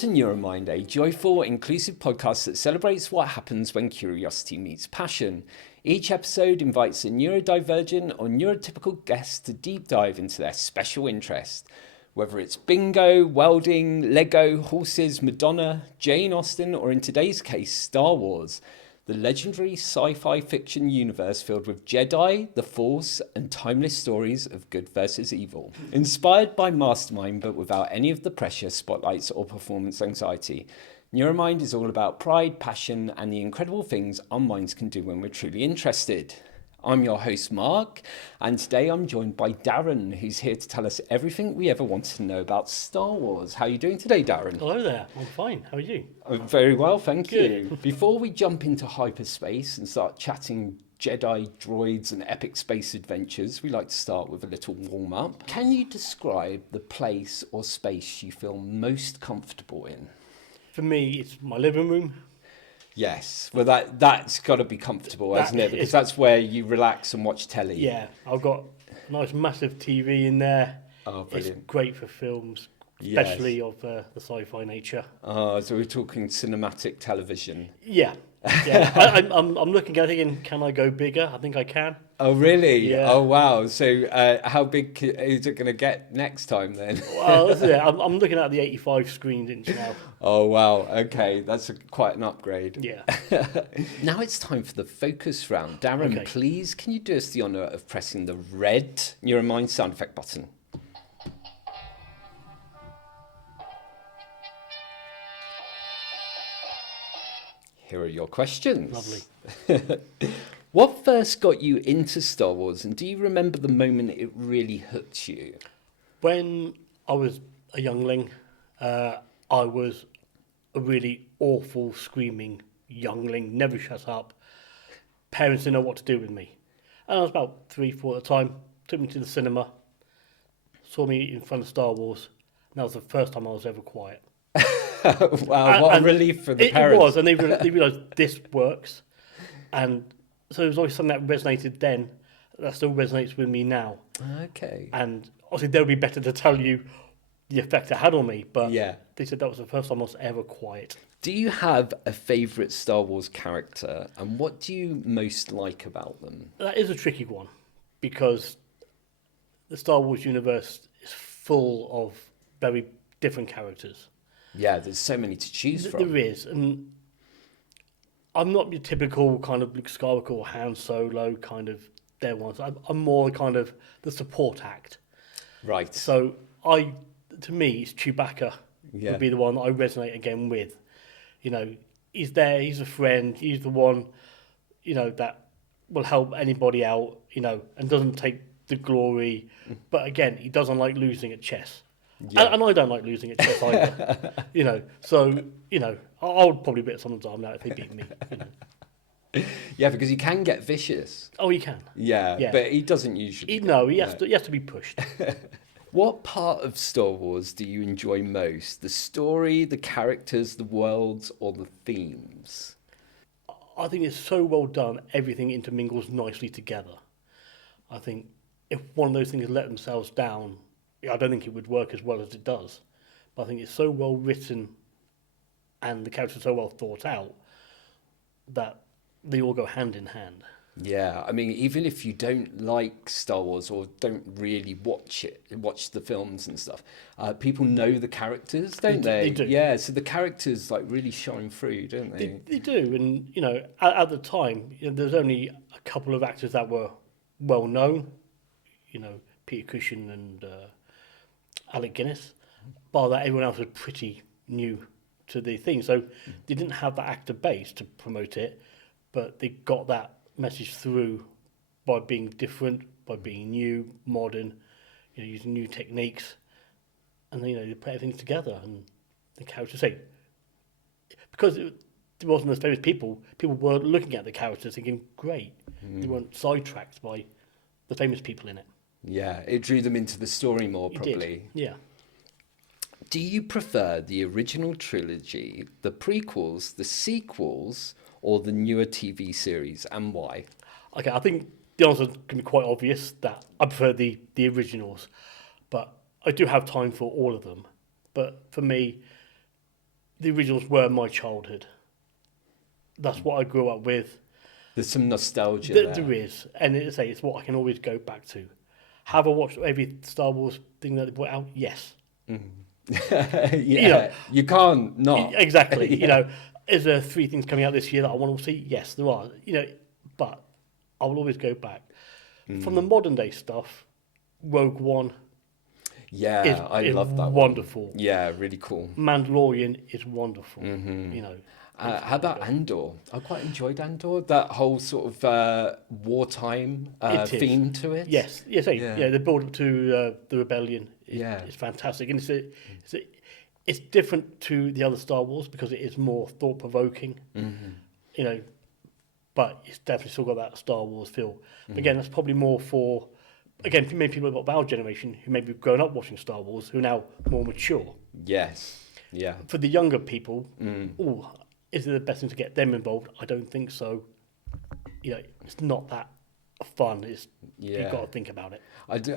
to Neuro-Mind, a joyful, inclusive podcast that celebrates what happens when curiosity meets passion. Each episode invites a neurodivergent or neurotypical guest to deep dive into their special interest. Whether it's bingo, welding, Lego, horses, Madonna, Jane Austen, or in today's case, Star Wars, the legendary sci-fi fiction universe filled with Jedi, the Force, and timeless stories of good versus evil. Inspired by Mastermind, but without any of the pressure, spotlights, or performance anxiety, Neuro-Mind is all about pride, passion, and the incredible things our minds can do when we're truly interested. I'm your host, Mark, and today I'm joined by Darren, who's here to tell us everything we ever wanted to know about Star Wars. How are you doing today, Darren? Hello there, I'm fine. How are you? I'm very well, thank you. Good. Before we jump into hyperspace and start chatting Jedi, droids, and epic space adventures, we like to start with a little warm-up. Can you describe the place or space you feel most comfortable in? For me, it's my living room. Yes, well that's got to be comfortable, hasn't it? Because that's where you relax and watch telly. Yeah, I've got a nice massive TV in there. Oh, brilliant. It's great for films, especially of the sci-fi nature. Oh, so we're talking cinematic television. Yeah. I'm looking at it thinking, can I go bigger? I think I can. Oh, really? Yeah. Oh, wow. So how big is it going to get next time then? Well, that's it. I'm looking at the 85 screen inch now. Oh, wow. Okay, that's quite an upgrade. Yeah. Now it's time for the focus round. Darren, Okay. please, can you do us the honour of pressing the red Neuro-Mind sound effect button? Here are your questions. Lovely. What first got you into Star Wars, and do you remember the moment it really hooked you? When I was a youngling, I was a really awful, screaming youngling, never shut up. Parents didn't know what to do with me. And I was about 3, 4 at the time, took me to the cinema, saw me in front of Star Wars, and that was the first time I was ever quiet. Wow, what a relief for the parents. It was, and they realised this works. And so it was always something that resonated then, that still resonates with me now. Okay. And obviously they'll be better to tell you the effect it had on me, but Yeah. they said that was the first time I was ever quiet. Do you have a favourite Star Wars character, and what do you most like about them? That is a tricky one, because the Star Wars universe is full of very different characters. Yeah, there's so many to choose from. There is, and I'm not your typical kind of Luke Skywalker or Han Solo kind of their ones. I'm more kind of the support act. Right. So to me, it's Chewbacca would be the one that I resonate again with. You know, he's there, he's a friend, he's the one, you know, that will help anybody out, you know, and doesn't take the glory. But again, he doesn't like losing at chess. Yeah. And I don't like losing at chess either. You know, so, you know, I would probably bit someone's arm out if they beat me. You know. Yeah, because he can get vicious. Oh, he can. Yeah. But he doesn't usually. He has to be pushed. What part of Star Wars do you enjoy most? The story, the characters, the worlds, or the themes? I think it's so well done, everything intermingles nicely together. I think if one of those things let themselves down, I don't think it would work as well as it does. But I think it's so well written and the characters are so well thought out that they all go hand in hand. Yeah, I mean, even if you don't like Star Wars or don't really watch the films and stuff, people know the characters, don't they? They do. Yeah, so the characters like really shine through, don't they? They do, and you know, at the time, you know, there's only a couple of actors that were well known. You know, Peter Cushing and Alec Guinness. Bar that, everyone else was pretty new to the thing, so they didn't have that actor base to promote it, but they got that message through by being different, by being new, modern, you know, using new techniques, and you know, they put everything together. And the characters say, because it wasn't as famous, people were looking at the characters thinking, great. They weren't sidetracked by the famous people in it. Yeah, it drew them into the story more, probably. It did. Yeah. Do you prefer the original trilogy, the prequels, the sequels, or the newer TV series, and why? Okay, I think the answer can be quite obvious that I prefer the originals, but I do have time for all of them. But for me, the originals were my childhood. That's what I grew up with. There's some nostalgia there. There is, and it's what I can always go back to. Have I watched every Star Wars thing that they put out? Yes. Yeah, you can't not. Exactly. Yeah. Is there 3 things coming out this year that I want to see? Yes, there are. But I will always go back. From the modern day stuff, Rogue One Yeah, I love that wonderful. one. Yeah, really cool. Mandalorian is wonderful. How about Andor? I quite enjoyed Andor. That whole sort of wartime theme to it. Yes, the build up to the rebellion. It's fantastic, and it's different to the other Star Wars because it is more thought provoking. But it's definitely still got that Star Wars feel. But again, that's probably more for maybe people of our generation who maybe have grown up watching Star Wars who are now more mature. Yes. Yeah. For the younger people, is it the best thing to get them involved? I don't think so. It's not that fun. You've got to think about it.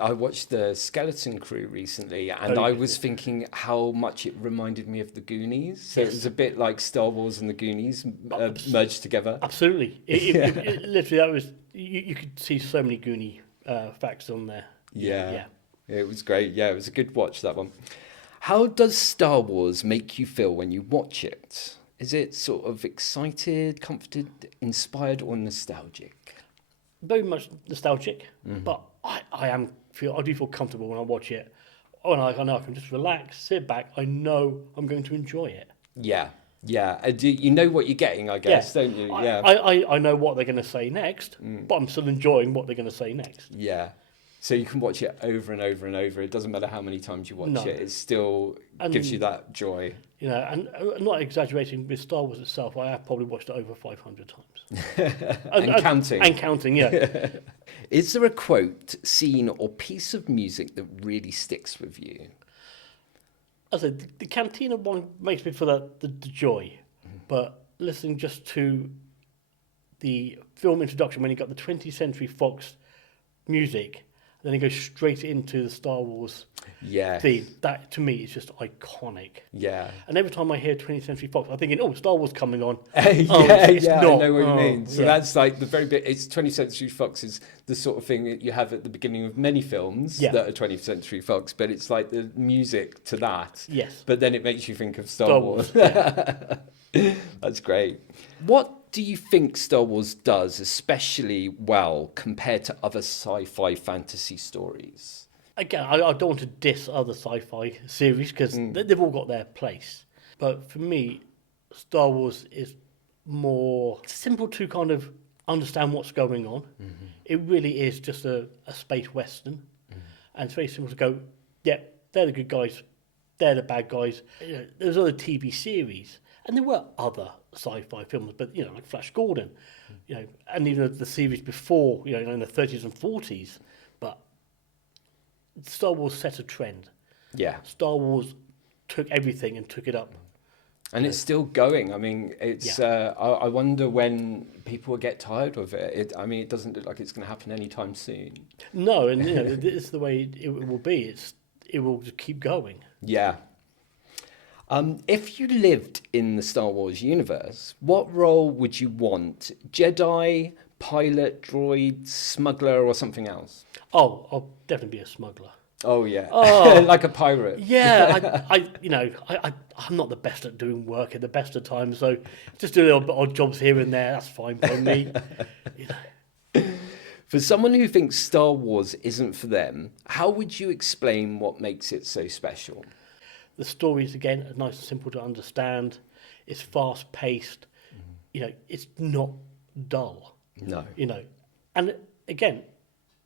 I watched the Skeleton Crew recently, and I was thinking how much it reminded me of the Goonies. So it was a bit like Star Wars and the Goonies merged together. Absolutely. It literally, that was you could see so many Goonie facts on there. Yeah. It was great. Yeah, it was a good watch, that one. How does Star Wars make you feel when you watch it? Is it sort of excited, comforted, inspired, or nostalgic? Very much nostalgic, but I do feel comfortable when I watch it. I know I can just relax, sit back. I know I'm going to enjoy it. Yeah. You know what you're getting, I guess, don't you? Yeah. I know what they're going to say next, but I'm still enjoying what they're going to say next. Yeah. So you can watch it over and over and over. It doesn't matter how many times you watch it. It still gives you that joy. And I'm not exaggerating with Star Wars itself. I have probably watched it over 500 times. And counting. And counting, yeah. Is there a quote, scene, or piece of music that really sticks with you? I said the Cantina one makes me feel the joy, but listening just to the film introduction when you got the 20th Century Fox music, then it goes straight into the Star Wars theme. That to me is just iconic. Yeah. And every time I hear 20th Century Fox, I'm thinking, Star Wars coming on. I know what you mean. So that's like the very bit. It's 20th Century Fox is the sort of thing that you have at the beginning of many films that are 20th Century Fox, but it's like the music to that. Yes. But then it makes you think of Star Wars. That's great. What do you think Star Wars does especially well compared to other sci-fi fantasy stories? Again, I don't want to diss other sci-fi series because they've all got their place. But for me, Star Wars is more simple to kind of understand what's going on. It really is just a space western. And it's very simple to go, they're the good guys, they're the bad guys. There's other TV series. And there were other sci-fi films, but like Flash Gordon, and even the series before, in the 30s and 40s. But Star Wars set a trend. Yeah, Star Wars took everything and took it up. And it's still going. I mean, it's. I wonder when people will get tired of it. It doesn't look like it's going to happen anytime soon. No, and it's the way it will be. It will just keep going. Yeah. If you lived in the Star Wars universe, what role would you want? Jedi, pilot, droid, smuggler, or something else? Oh, I'll definitely be a smuggler. Oh yeah, like a pirate. Yeah, I'm not the best at doing work at the best of times, so just do little odd jobs here and there. That's fine by me. For someone who thinks Star Wars isn't for them, how would you explain what makes it so special? The stories, again, are nice and simple to understand. It's fast-paced. It's not dull. No. And again,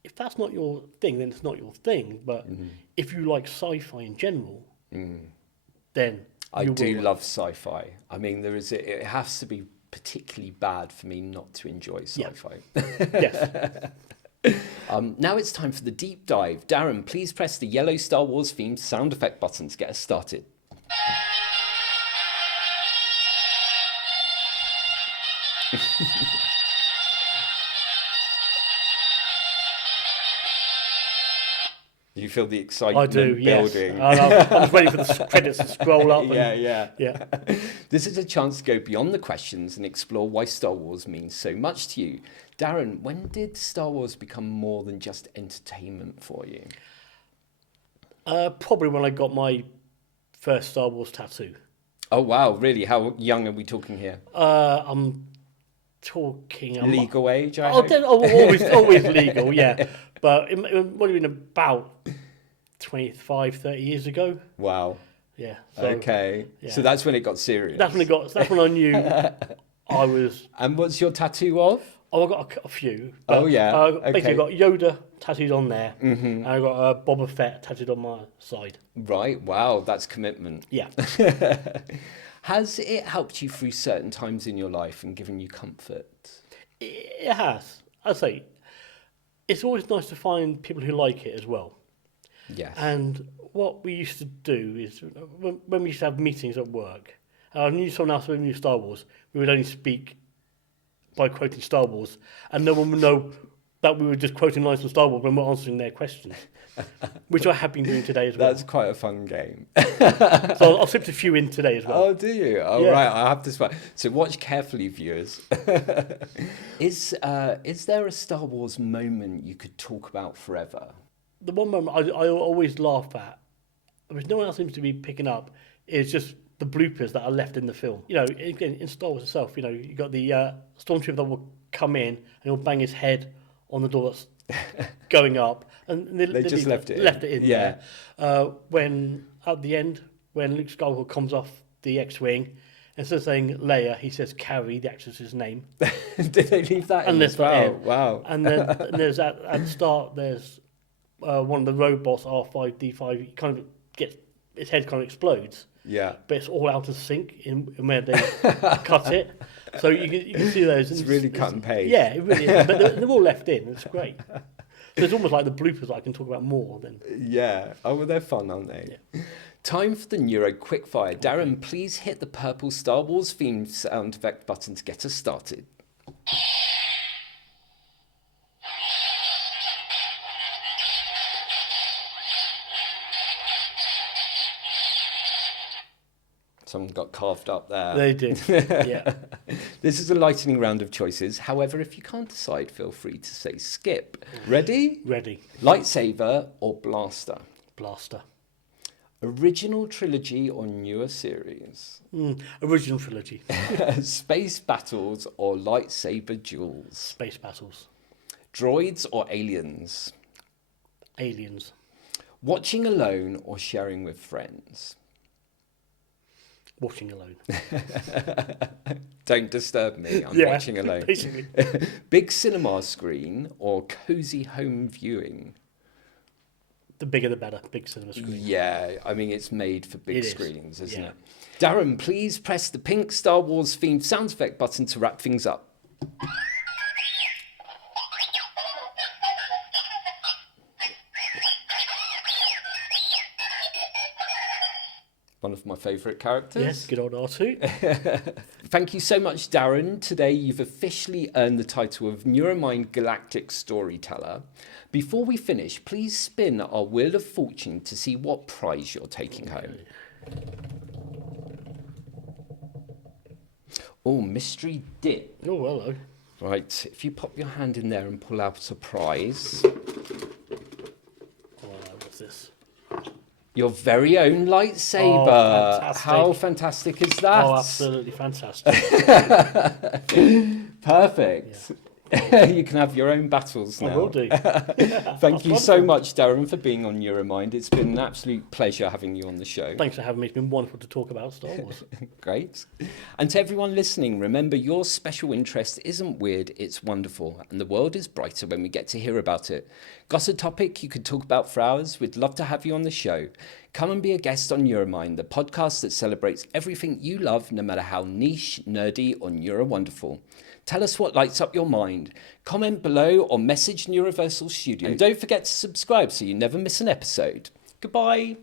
if that's not your thing, then it's not your thing. But if you like sci-fi in general, then I do love sci-fi. I mean, it has to be particularly bad for me not to enjoy sci-fi. Yes. Now it's time for the deep dive. Darren, please press the yellow Star Wars themed sound effect button to get us started. You feel the I excitement do, yes. building. I was waiting for the credits to scroll up. Yeah. Yeah. This is a chance to go beyond the questions and explore why Star Wars means so much to you. Darren, when did Star Wars become more than just entertainment for you? Probably when I got my first Star Wars tattoo. Oh, wow, really? How young are we talking here? I'm talking... Legal age, I Oh, hope? always legal, yeah. But it would have been about 25, 30 years ago. Wow. Yeah. Okay. Yeah. So that's when it got serious. That's when I knew I was... And what's your tattoo of? Oh, I got a few. Oh, yeah. Basically, Okay. I got Yoda tattooed on there, and I got Boba Fett tattooed on my side. Right. Wow, that's commitment. Yeah. Has it helped you through certain times in your life and given you comfort? It has. I say, it's always nice to find people who like it as well. Yes. And what we used to do is, when we used to have meetings at work, and I knew someone else who knew Star Wars, we would only speak by quoting Star Wars, and no one would know that we were just quoting lines from Star Wars when we're answering their questions, which I have been doing today as well. That's quite a fun game. So I'll slip a few in today as well. Oh, do you? Oh, Yeah. right. I have to spot. So watch carefully, viewers. Is there a Star Wars moment you could talk about forever? The one moment I always laugh at, which no one else seems to be picking up, is just the bloopers that are left in the film. You know, again, in Star Wars itself, you know, you got the stormtrooper that will come in and he'll bang his head on the door that's going up, and They just left it in. Yeah. There. When at the end, when Luke Skywalker comes off the X-wing, instead of saying Leia, he says Carrie, the actress's name. Did they leave that in And as that's not well? it. Wow. And then there's at the start, there's one of the robots, R5D5, he kind of gets his head kind of explodes. Yeah. But it's all out of sync in where they cut it. So you can see those. It's really cut and paste. Yeah, it really is. But they're all left in. It's great. So it's almost like the bloopers that I can talk about more than. Yeah. Oh, well, they're fun, aren't they? Yeah. Time for the Neuro Quickfire. Darren, please hit the purple Star Wars theme sound effect button to get us started. Someone got carved up there. They did, yeah. This is a lightning round of choices. However, if you can't decide, feel free to say skip. Ready? Ready. Lightsaber or blaster? Blaster. Original trilogy or newer series? Original trilogy. Space battles or lightsaber duels? Space battles. Droids or aliens? Aliens. Watching alone or sharing with friends? Watching alone. Don't disturb me, I'm watching alone. Basically. Big cinema screen or cozy home viewing? The bigger the better. Big cinema screen. Yeah, I mean, it's made for big It is, screens, isn't yeah. it? Darren, please press the pink Star Wars themed sound effect button to wrap things up. One of my favourite characters. Yes, good old R2. Thank you so much, Darren. Today you've officially earned the title of Neuro-Mind Galactic Storyteller. Before we finish, please spin our Wheel of Fortune to see what prize you're taking home. Oh, mystery dip. Oh, hello. Right, if you pop your hand in there and pull out a prize. Oh, what's this? Your very own lightsaber. Oh, fantastic. How fantastic is that? Oh, absolutely fantastic. Perfect. You can have your own battles now. I will do. Thank you so much, Darren, for being on Neuro-Mind. It's been an absolute pleasure having you on the show. Thanks for having me. It's been wonderful to talk about Star Wars. Great. And to everyone listening, remember your special interest isn't weird, it's wonderful. And the world is brighter when we get to hear about it. Got a topic you could talk about for hours? We'd love to have you on the show. Come and be a guest on Neuro-Mind, the podcast that celebrates everything you love, no matter how niche, nerdy, or neuro-wonderful. Tell us what lights up your mind. Comment below or message Neuroversal Studio. And don't forget to subscribe so you never miss an episode. Goodbye.